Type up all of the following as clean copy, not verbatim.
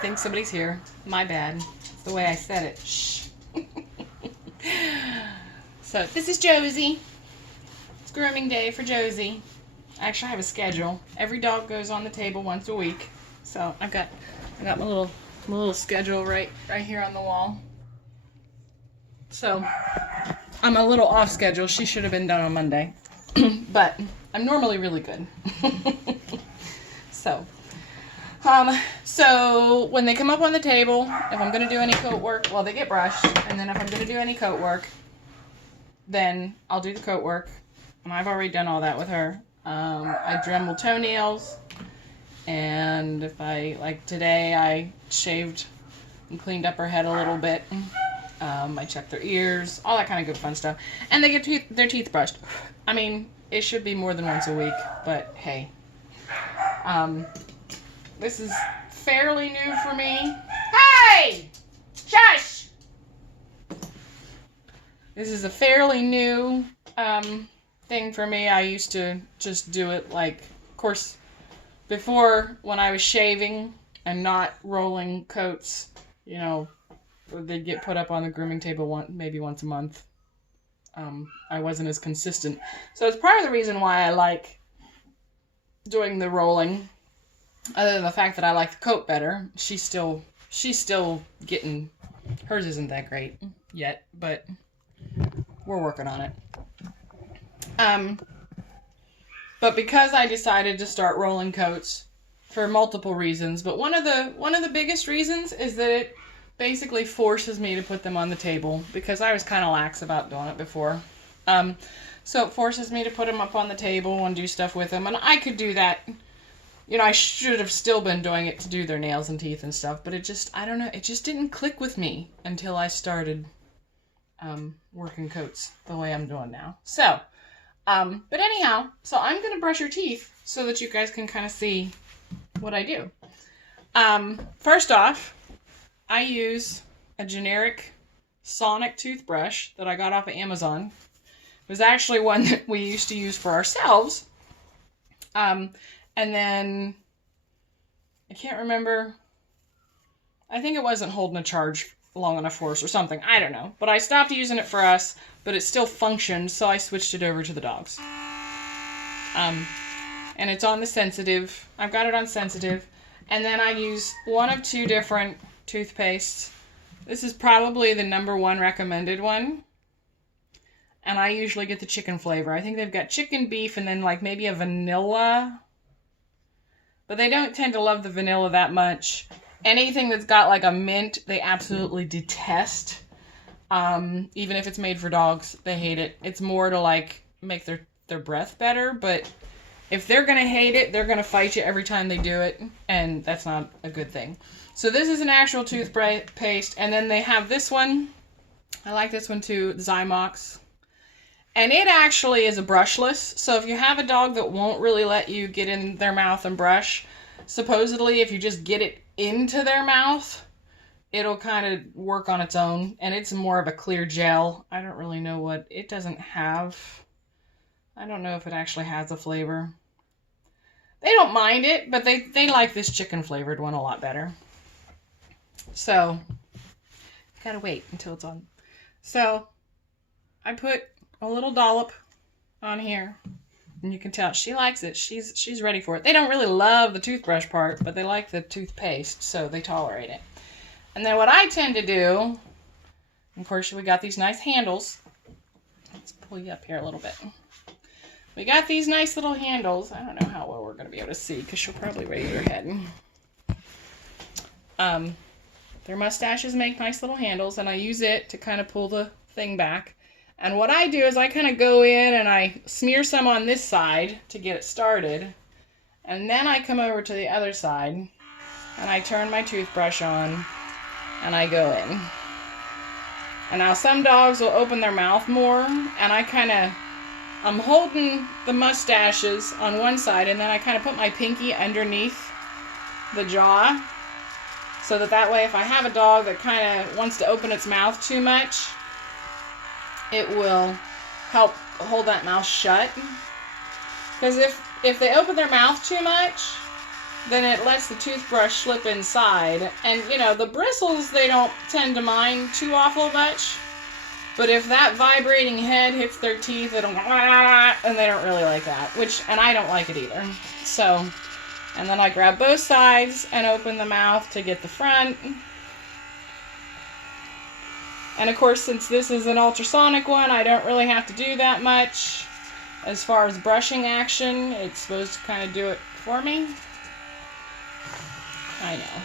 think somebody's here. My bad. It's the way I said it. Shh. So, this is Josie. It's grooming day for Josie. Actually, I have a schedule. Every dog goes on the table once a week. So, I got my little schedule right here on the wall. So, I'm a little off schedule. She should have been done on Monday. But I'm normally really good. So when they come up on the table, if I'm going to do any coat work, well, they get brushed. And then if I'm going to do any coat work, then I'll do the coat work. And I've already done all that with her. I Dremel toenails. And if like today, I shaved and cleaned up her head a little bit. I checked their ears, all that kind of good fun stuff. And they get their teeth brushed. I mean, it should be more than once a week, but hey. This is fairly new for me. Hey! Shush! This is a fairly new thing for me. I used to just do it like, of course, before when I was shaving and not rolling coats, you know, they'd get put up on the grooming table maybe once a month. I wasn't as consistent. So it's part of the reason why I like doing the rolling. Other than the fact that I like the coat better. She's still getting, hers isn't that great yet, but we're working on it. But because I decided to start rolling coats for multiple reasons, but one of the biggest reasons is that it basically forces me to put them on the table because I was kind of lax about doing it before. So it forces me to put them up on the table and do stuff with them, and I could do that. You know, I should have still been doing it to do their nails and teeth and stuff, but it just, I don't know, it just didn't click with me until I started working coats the way I'm doing now. So, but anyhow, so I'm going to brush your teeth so that you guys can kind of see what I do. First off, I use a generic Sonic toothbrush that I got off of Amazon. It was actually one that we used to use for ourselves. And then, I can't remember, I think it wasn't holding a charge long enough for us or something, I don't know. But I stopped using it for us, but it still functioned, so I switched it over to the dogs. And it's on the sensitive, I've got it on sensitive, and then I use one of two different toothpastes. This is probably the #1 recommended one. And I usually get the chicken flavor. I think they've got chicken, beef, and then like maybe a vanilla. But they don't tend to love the vanilla that much. Anything that's got like a mint, they absolutely detest. Even if it's made for dogs, they hate it. It's more to like make their breath better. But if they're going to hate it, they're going to fight you every time they do it. And that's not a good thing. So this is an actual toothpaste. And then they have this one. I like this one too, Zymox. And it actually is a brushless, so if you have a dog that won't really let you get in their mouth and brush, supposedly if you just get it into their mouth, it'll kind of work on its own, and it's more of a clear gel. I don't really know what, it doesn't have, I don't know if it actually has a flavor. They don't mind it, but they like this chicken flavored one a lot better. So, gotta wait until it's on. So, I put a little dollop on here, and you can tell she likes it. She's ready for it. They don't really love the toothbrush part, but they like the toothpaste, so they tolerate it. And then what I tend to do, of course, we got these nice handles. Let's pull you up here a little bit. We got these nice little handles. I don't know how well we're going to be able to see because she'll probably raise her head. Their mustaches make nice little handles, and I use it to kind of pull the thing back. And what I do is I kind of go in and I smear some on this side to get it started. And then I come over to the other side and I turn my toothbrush on and I go in. And now some dogs will open their mouth more, and I'm holding the mustaches on one side, and then I kind of put my pinky underneath the jaw. So that way if I have a dog that kind of wants to open its mouth too much, it will help hold that mouth shut. Because if they open their mouth too much, then it lets the toothbrush slip inside. And, you know, the bristles, they don't tend to mind too awful much. But if that vibrating head hits their teeth, it'll, and they don't really like that. And I don't like it either. So, and then I grab both sides and open the mouth to get the front. And of course, since this is an ultrasonic one, I don't really have to do that much. As far as brushing action, it's supposed to kind of do it for me. I know.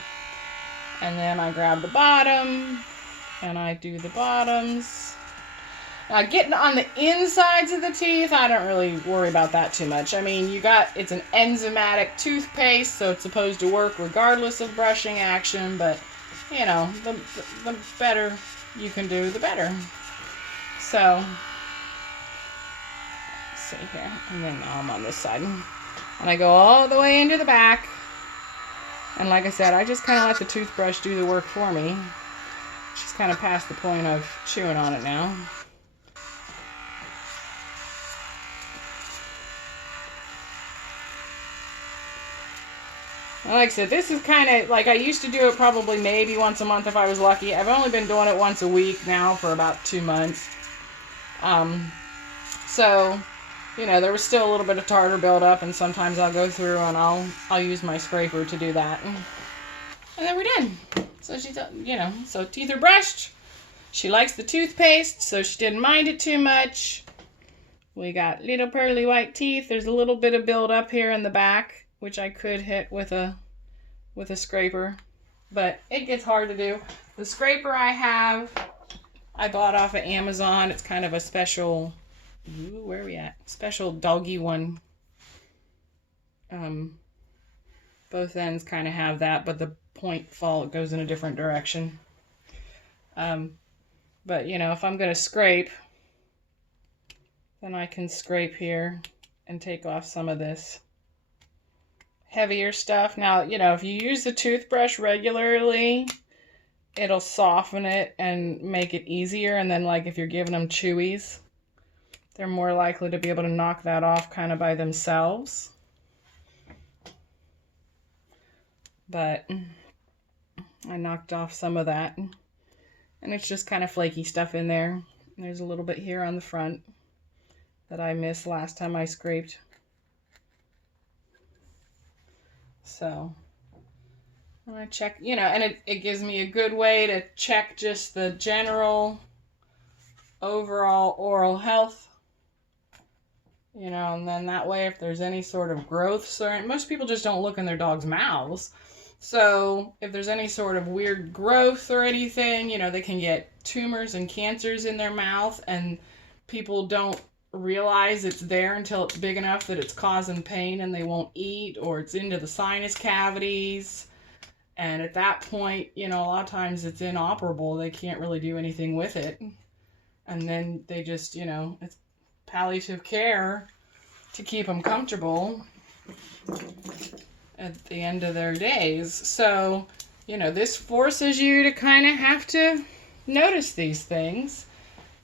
And then I grab the bottom, and I do the bottoms. Now, getting on the insides of the teeth, I don't really worry about that too much. I mean, it's an enzymatic toothpaste, so it's supposed to work regardless of brushing action, but, you know, the better you can do, the better. So, let's see here, and then now I'm on this side. And I go all the way into the back, and like I said, I just kind of let the toothbrush do the work for me. She's kind of past the point of chewing on it now. Like I said, this is kind of, like, I used to do it probably maybe once a month if I was lucky. I've only been doing it once a week now for about 2 months. So, you know, there was still a little bit of tartar buildup, and sometimes I'll go through and I'll use my scraper to do that. And then we're done. So she's, you know, so teeth are brushed. She likes the toothpaste, so she didn't mind it too much. We got little pearly white teeth. There's a little bit of buildup here in the back, which I could hit with a scraper, but it gets hard to do. The scraper I bought off of Amazon. It's kind of a special, where are we at? Special doggy one. Both ends kind of have that, but the point goes in a different direction. But you know, if I'm going to scrape, then I can scrape here and take off some of this heavier stuff. Now, you know, if you use the toothbrush regularly, it'll soften it and make it easier. And then, like, if you're giving them chewies, they're more likely to be able to knock that off kind of by themselves. But I knocked off some of that, and it's just kind of flaky stuff in there. There's a little bit here on the front that I missed last time I scraped. So I check, you know, and it gives me a good way to check just the general overall oral health, you know, and then that way if there's any sort of growths, or most people just don't look in their dogs' mouths. So if there's any sort of weird growth or anything, you know, they can get tumors and cancers in their mouth, and people don't realize it's there until it's big enough that it's causing pain and they won't eat, or it's into the sinus cavities. And at that point, you know, a lot of times it's inoperable. They can't really do anything with it. And then they just, you know, it's palliative care to keep them comfortable at the end of their days. So, you know, this forces you to kind of have to notice these things.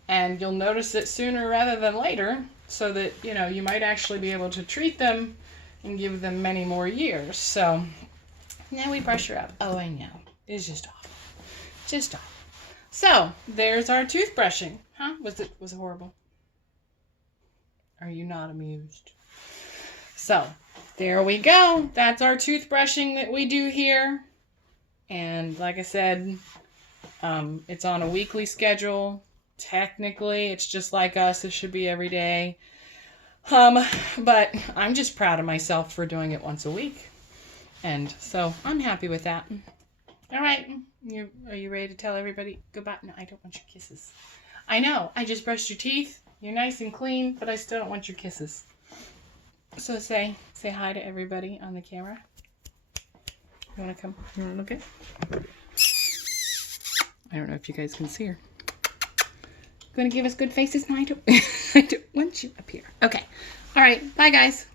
And you'll notice it sooner rather than later, so that, you know, you might actually be able to treat them and give them many more years. So now we brush her up. Oh, I know. It's just off. Just off. So there's our toothbrushing. Huh? Was it horrible? Are you not amused? So there we go. That's our toothbrushing that we do here. And like I said, it's on a weekly schedule. Technically, it's just like us. It should be every day. But I'm just proud of myself for doing it once a week. And so I'm happy with that. All right. Are you ready to tell everybody goodbye? No, I don't want your kisses. I know. I just brushed your teeth. You're nice and clean, but I still don't want your kisses. So say hi to everybody on the camera. You want to come? You want to look at? I don't know if you guys can see her. Going to give us good faces? No, I don't. I don't want you up here. Okay. All right. Bye, guys.